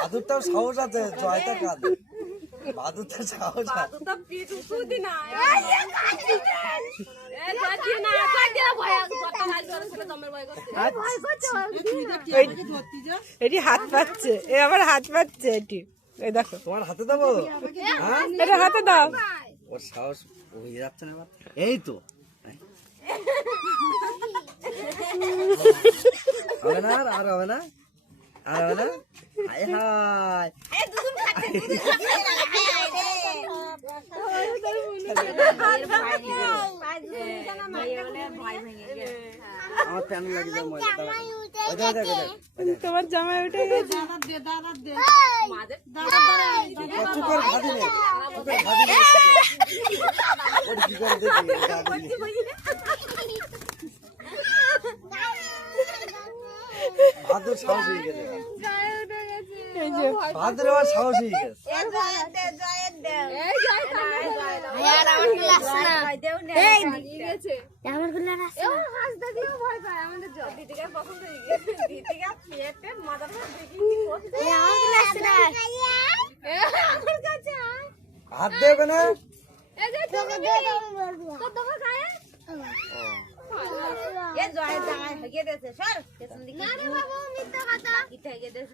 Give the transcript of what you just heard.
বাদুরটাও সাহস আছে, জয়টা কাঁদে। বাদুরটা সাহস আছে। এটি হাত পাচ্ছে, এ আবার হাত পাচ্ছে। এটি এই দেখো, তোমার হাতে দেবো? এটা হাতে দাও। ওর সাহস হয়ে যাচ্ছে না। এই তো হবে না, আর হবে না, আর হবে না। হায় হায়, আমার প্যান লাগে যাও। তোমার জামাই উঠে গেছে। ভাদুর সাহস হয়ে গেছে, ভাদুর আবার সাহস হয়ে গেছে। হাত দেবে না, জয় জামাই হয়ে গেছে। সর পেছন দিকে।